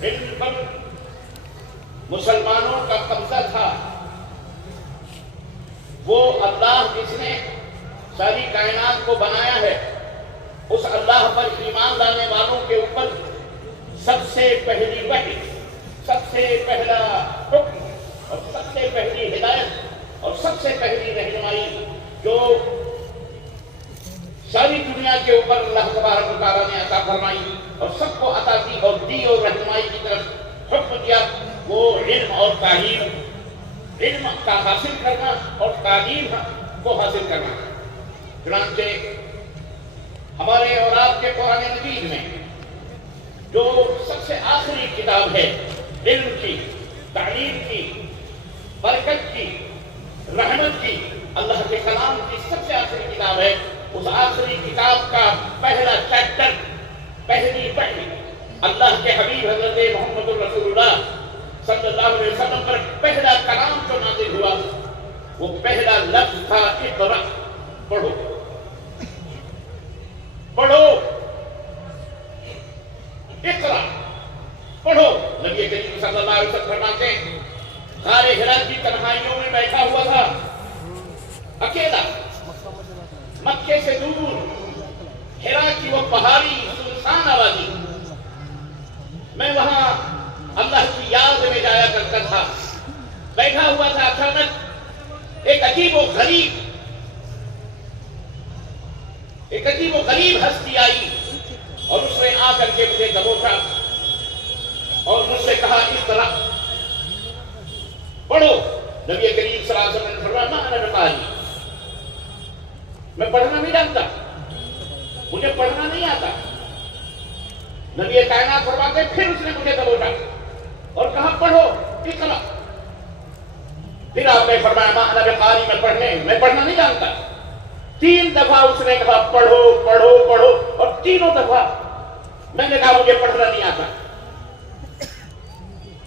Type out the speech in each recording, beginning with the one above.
علم پر مسلمانوں کا قبضہ تھا، وہ اللہ جس نے ساری کائنات کو بنایا ہے، اس اللہ پر ایمان لانے والوں کے اوپر سب سے پہلی وحی، سب سے پہلا حکم اور سب سے پہلی ہدایت اور سب سے پہلی رہنمائی جو ساری دنیا کے اوپر اللہ تبارک و تعالیٰ نے عطا فرمائی اور سب کو عطا کی اور دی اور رہنمائی کی طرف حکم کیا، وہ علم اور تعلیم، علم کا حاصل کرنا اور تعلیم کو حاصل کرنا۔ چنانچہ ہمارے اور آپ کے قرآن مجید میں جو سب سے آخری کتاب ہے علم کی، تعلیم کی، برکت کی، رحمت کی، اللہ کے کلام کی سب سے آخری کتاب ہے، اس آخری کتاب کا پہلا چیپٹر، پہلی وحی اللہ کے حبیب حضرت محمد رسول اللہ صلی اللہ علیہ وسلم پر پہلا کلام جو نازل ہوا، وہ پہلا لفظ تھا اقرأ، پڑھو پڑھو، اقرأ پڑھو۔ نبی کریم صلی اللہ علیہ وسلم فرماتے ہیں غار حرا کی تنہائیوں میں بیٹھا ہوا تھا، اکیلا، مکے سے دور، حرا کی وہ پہاڑی سنسان آبادی، میں وہاں اللہ کی یاد میں جایا کرتا تھا، بیٹھا ہوا تھا، اچانک ایک عجیب و غریب ہستی آئی اور اس نے آ کر کے مجھے دبوچا اور مجھ سے کہا اس طرح پڑھو۔ نبی کریم صلی اللہ علیہ وسلم نے فرمایا ما انا بقاری، میں پڑھنا نہیں جانتا، مجھے پڑھنا نہیں آتا۔ نبی کائنات فرماتے پھر اس نے مجھے دبوچا اور کہا پڑھو اقرأ، پھر آپ نے فرمایا ما انا بقاری، میں پڑھنا نہیں جانتا۔ 3 دفعہ اس نے کہا پڑھو پڑھو پڑھو، اور تینوں دفعہ میں نے کہا مجھے پڑھنا نہیں آتا۔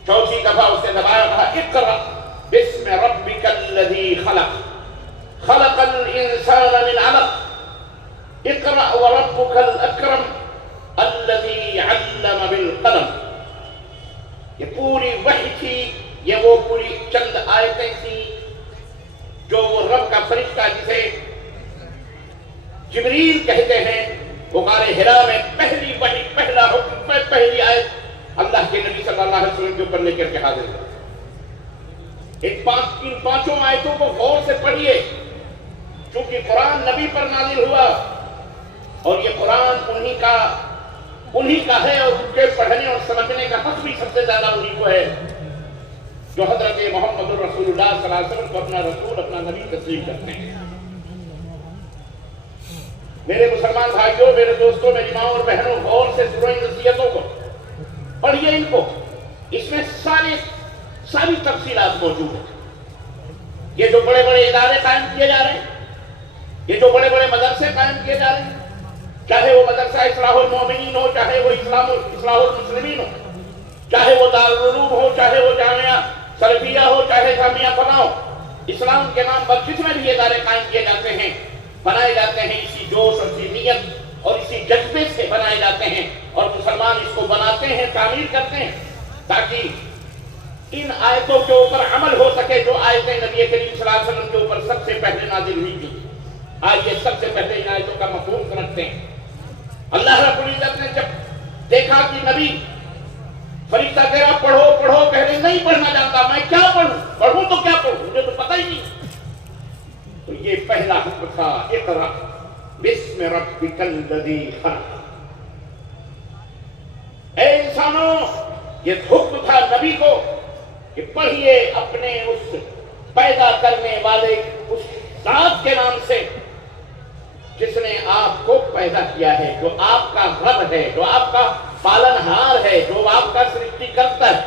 چوتھی دفعہ اس نے دبایا، کہا اقرأ بسم ربک الذی خلق، خلق الانسان من علق، اقرأ وربک الاکرم الذی علم بالقلم۔ یہ پوری وحی تھی، یہ وہ پوری چند آیتیں تھیں جو وہ رب کا فرشتہ جسے جبریل کہتے ہیں، وہ غار حرا میں پہلی وحی، پہلا حکم، پہلی آیت اللہ کے نبی صلی اللہ علیہ وسلم کے اوپر لے کر کے حاضر ہوا۔ ان پانچوں آیتوں کو غور سے پڑھیے، چونکہ قرآن نبی پر نازل ہوا اور یہ قرآن انہی کا ہے، اور ان کے پڑھنے اور سمجھنے کا حق بھی سب سے زیادہ انہی کو ہے جو حضرت محمد رسول اللہ صلی اللہ علیہ وسلم کو اپنا رسول، اپنا نبی تسلیم کرتے ہیں۔ میرے مسلمان بھائیوں، میرے دوستوں، میری ماں اور بہنوں، غور سے سنو ان نصیحتوں کو، پڑھیے ان کو، اس میں ساری تفصیلات موجود ہیں۔ یہ جو بڑے بڑے ادارے قائم کیے جا رہے ہیں، یہ جو بڑے بڑے مدرسے قائم کیے جا رہے ہیں، چاہے وہ مدرسہ اصلاح المومنین ہو، چاہے وہ اصلاح المسلمین ہو، چاہے وہ دارالعلوم ہو، چاہے وہ جامعہ سلفیہ ہو، چاہے جامعہ فنا ہو، اسلام کے نام پر جتنے بھی ادارے قائم کیے جاتے ہیں، بنائے جاتے ہیں اسی جوش اور اسی نیت اور اسی جذبے سے بنائے جاتے ہیں، اور مسلمان اس کو بناتے ہیں، تعمیر کرتے ہیں تاکہ ان آیتوں کے اوپر عمل ہو سکے جو آیتیں نبی کریم صلی اللہ علیہ وسلم کے اوپر سب سے پہلے نازل ہوئی تھی۔ آئیے سب سے پہلے ان آیتوں کا مفہوم سمجھتے ہیں۔ اللہ رب العزت نے جب دیکھا کہ نبی فرشتہ کہہ رہا پڑھو پڑھو، کہہ رہے نہیں پڑھنا جانتا، میں کیا پڑھوں تو کیا پڑھوں، مجھے تو پتہ ہی نہیں، تو یہ پہلا حکم تھا اقرأ بسم ربک الذی خلق۔ اے انسانوں، یہ حکم تھا نبی کو کہ پڑھیے اپنے اس پیدا کرنے والے اس ذات کے نام سے جس نے آپ کو پیدا کیا ہے، جو آپ کا رب ہے، جو آپ کا پالنہار ہے، جو آپ کا سرشتی کرتا ہے،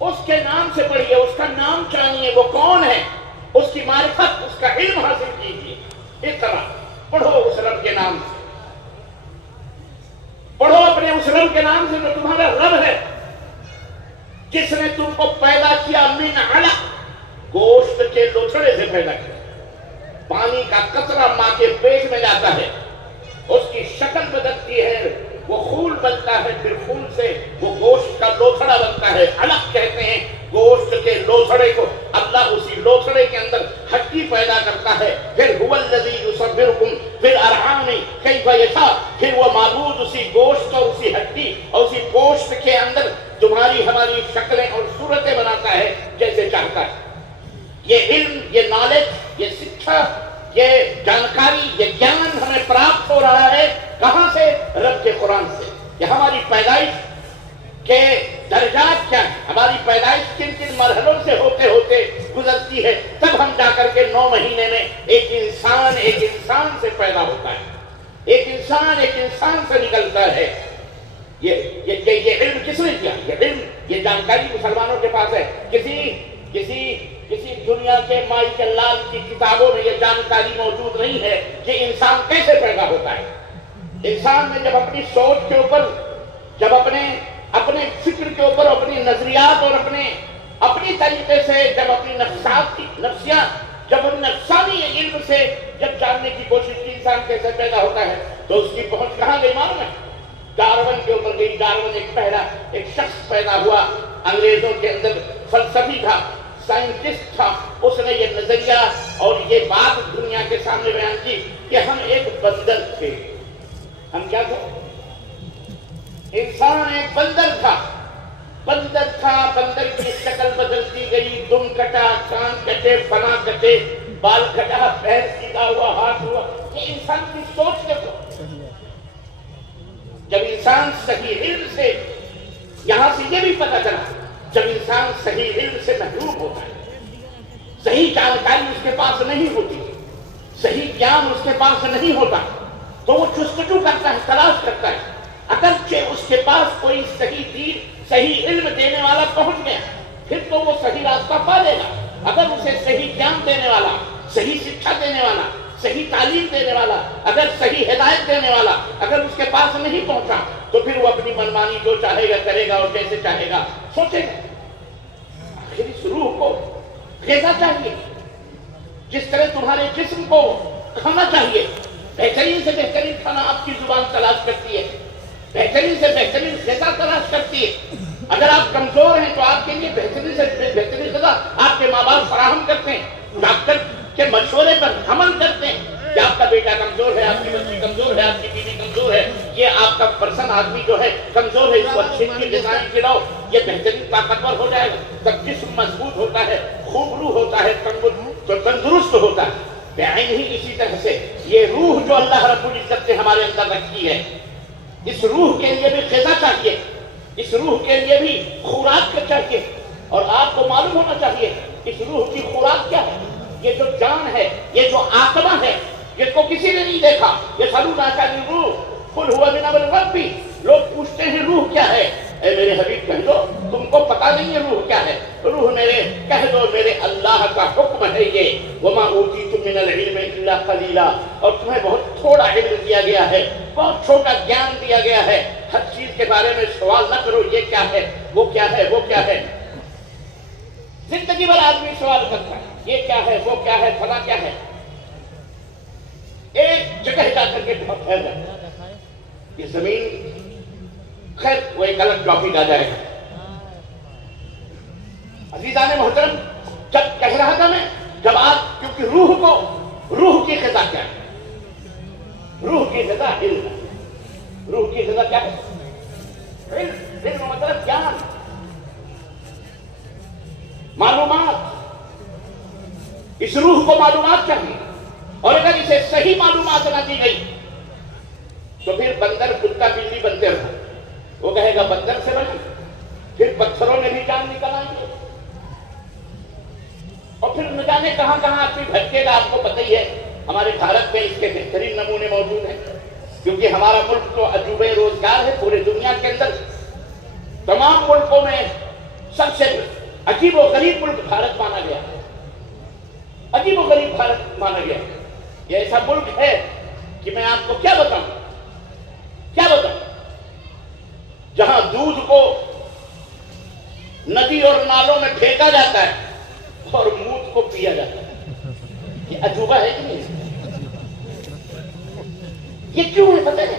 اس کے نام سے پڑھیے، اس کا نام جانیے، وہ کون ہے، اس کی معرفت، اس کا علم حاصل کیجیے۔ اقرأ، پڑھو اس رب کے نام سے، پڑھو اپنے اس رب کے نام سے جو تمہارا رب ہے، جس نے تم کو پیدا کیا من علق، گوشت کے لوتھڑے سے پیدا کیا۔ پانی کا قطرہ ماں کے پیٹ میں جاتا ہے، اس کی شکل بدلتی ہے، وہ خون بنتا ہے، پھر خون سے وہ گوشت کا لوتھڑا بنتا ہے، علق کہتے ہیں گوشت کے لوتھڑے کو۔ اللہ اسی لوتھڑے کے اندر ہڈی پیدا کرتا ہے، پھر هو الذی یصورکم فی الارحام کیف یشاء، پھر وہ معبود اسی گوشت اور اسی ہڈی اور اسی گوشت کے اندر تمہاری ہماری شکلیں اور صورتیں بناتا ہے جیسے چاہتا ہے۔ یہ علم، یہ نالج، یہ سکھا، یہ جانکاری، یہ گیان ہمیں پراپت ہو رہا ہے کہاں سے؟ رب کے قرآن سے۔ یہ ہماری پیدائش کے درجات کیا ہیں، ہماری پیدائش کن کن مرحلوں سے ہوتے ہوتے گزرتی ہے، تب ہم جا کر کے 9 مہینے میں ایک انسان سے پیدا ہوتا ہے، ایک انسان سے نکلتا ہے۔ یہ علم کس نے کیا؟ یہ علم، یہ جانکاری مسلمانوں کے پاس ہے۔ کسی دنیا کے مائیکل لال کی کتابوں میں یہ جانکاری موجود نہیں ہے کہ انسان کیسے پیدا ہوتا ہے۔ انسان میں جب اپنی سوچ کے اوپر، جب اپنے فکر کے اوپر، اپنی نظریات اور اپنی طریقے سے جب اپنی نفسیات، جب ان نفسانی علم سے جب جاننے کی کوشش کی انسان کیسے پیدا ہوتا ہے، تو اس کی پہنچ کہاں گئی معلوم ہے؟ ڈارون کے اوپر گئی۔ ڈارون ایک شخص پیدا ہوا، انگریزوں کے اندر فلسفی تھا، سائنٹسٹ تھا۔ اس نے یہ نظریہ اور یہ بات دنیا کے سامنے بیان کی کہ ہم ایک بندر تھے۔ ہم کیا تھے؟ انسان ایک بندر تھا، بندر کی شکل بدلتی گئی، دم کٹا، کان کٹے، فنا کٹے، بال کٹا، پیر سیدھا ہوا، ہاتھ ہوا۔ یہ انسان کی سوچ دیکھو۔ جب انسان صحیح علم سے، یہاں سے یہ بھی پتہ چلا، جب انسان صحیح علم سے محروم ہوتا ہے، صحیح جانکاری اس کے پاس نہیں ہوتی، صحیح گیان اس کے پاس نہیں ہوتا، تو وہ جستجو کرتا ہے، تلاش کرتا ہے۔ اگرچہ اس کے پاس کوئی صحیح دین، صحیح علم دینے والا پہنچ گیا، پھر تو وہ صحیح راستہ پا لے گا۔ اگر اسے صحیح گیان دینے والا، صحیح شکھا دینے والا، صحیح تعلیم دینے والا، اگر صحیح ہدایت دینے والا اگر اس کے پاس نہیں پہنچا، تو پھر وہ اپنی منمانی جو چاہے گا کرے گا اور جیسے چاہے گا سوچے گا۔ آخر اس روح کو غذا چاہیے، جس طرح تمہارے جسم کو کھانا چاہیے۔ بہترین سے بہترین کھانا آپ کی زبان تلاش کرتی ہے، بہترین سے بہترین غذا تلاش کرتی ہے۔ اگر آپ کمزور ہیں تو آپ کے لیے بہترین سے بہترین غذا آپ کے ماں باپ فراہم کرتے ہیں، ڈاکٹر کے مشورے پر عمل کرتے ہیں کہ آپ کا بیٹا کمزور ہے، آپ کی بچی کمزور ہے، آپ کی بیوی کمزور ہے، یہ آپ کا پرسن آدمی جو ہے کمزور ہے، اس کو اچھی غذائیں کھلاؤ، یہ بہترین طاقتور ہو جائے گا، تب جسم مضبوط ہوتا ہے، خوبرو ہوتا ہے، تندرست ہوتا ہے۔ بعین ہی اسی طرح سے یہ روح جو اللہ رب العزت نے ہمارے اندر رکھی ہے، اس روح کے لیے بھی غذا چاہیے، اس روح کے لیے بھی خوراک چاہیے۔ اور آپ کو معلوم ہونا چاہیے اس روح کی خوراک کیا ہے۔ یہ جو جان ہے، یہ جو آتما ہے، جس کو کسی نے نہیں دیکھا، یہ سلوناک عن الروح قل هو من امر ربی۔ لوگ پوچھتے ہیں روح کیا ہے؟ اے میرے حبیب کہہ دو تم کو پتا نہیں ہے روح کیا ہے۔ روح میرے کہہ دو میرے اللہ کا حکم ہے یہ، وما اوتیتم من العلم الا قلیلا، اور تمہیں بہت تھوڑا علم دیا گیا ہے، بہت چھوٹا گیان دیا گیا ہے۔ ہر چیز کے بارے میں سوال نہ کرو، یہ کیا ہے، وہ کیا ہے، وہ کیا ہے۔ زندگی بھر آدمی سوال کرتا ہے، یہ کیا ہے، وہ کیا ہے، فلاں کیا ہے۔ ایک جگہ جا کر کے بہت پھیل جاتا ہے۔ یہ زمین، خیر وہ ایک الگ ٹاپک آ جائے گا۔ عزیزان محترم، جب کہہ رہا تھا میں، جب آپ کیونکہ روح کی غذا کیا ہے؟ روح کی غذا علم ہے۔ روح کی غذا کیا ہے؟ علم مطلب گیان، معلومات۔ اس روح کو معلومات چاہیے، اور اگر اسے صحیح معلومات نہ دی گئی تو پھر بندر کتا بلی بنتے رہو۔ وہ کہے گا بندر سے بنے، پھر پتھروں میں بھی جان نکل آئیں گے، اور پھر نہ جانے کہاں کہاں آدمی بھٹکے گا۔ آپ کو پتہ ہی ہے ہمارے بھارت میں اس کے بہترین نمونے موجود ہیں، کیونکہ ہمارا ملک تو عجوبہ روزگار ہے۔ پورے دنیا کے اندر تمام ملکوں میں سب سے عجیب و غریب ملک بھارت مانا گیا، عجیب و غریب بھارت مانا گیا۔ یہ ایسا ملک ہے کہ میں آپ کو کیا بتاؤں، جہاں دودھ کو ندی اور نالوں میں پھینکا جاتا ہے اور موت کو پیا جاتا ہے۔ یہ عجوبہ ہے کہ نہیں؟ یہ کیوں ہے پتہ ہے؟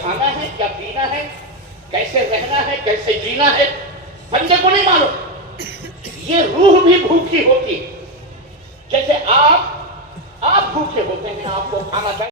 کھانا ہے کیا پینا ہے کیسے رہنا ہے کیسے جینا ہے بندے کو نہیں معلوم. یہ روح بھی بھوکی ہوتی ہے جیسے آپ بھوکے ہوتے ہیں آپ کو کھانا چاہیے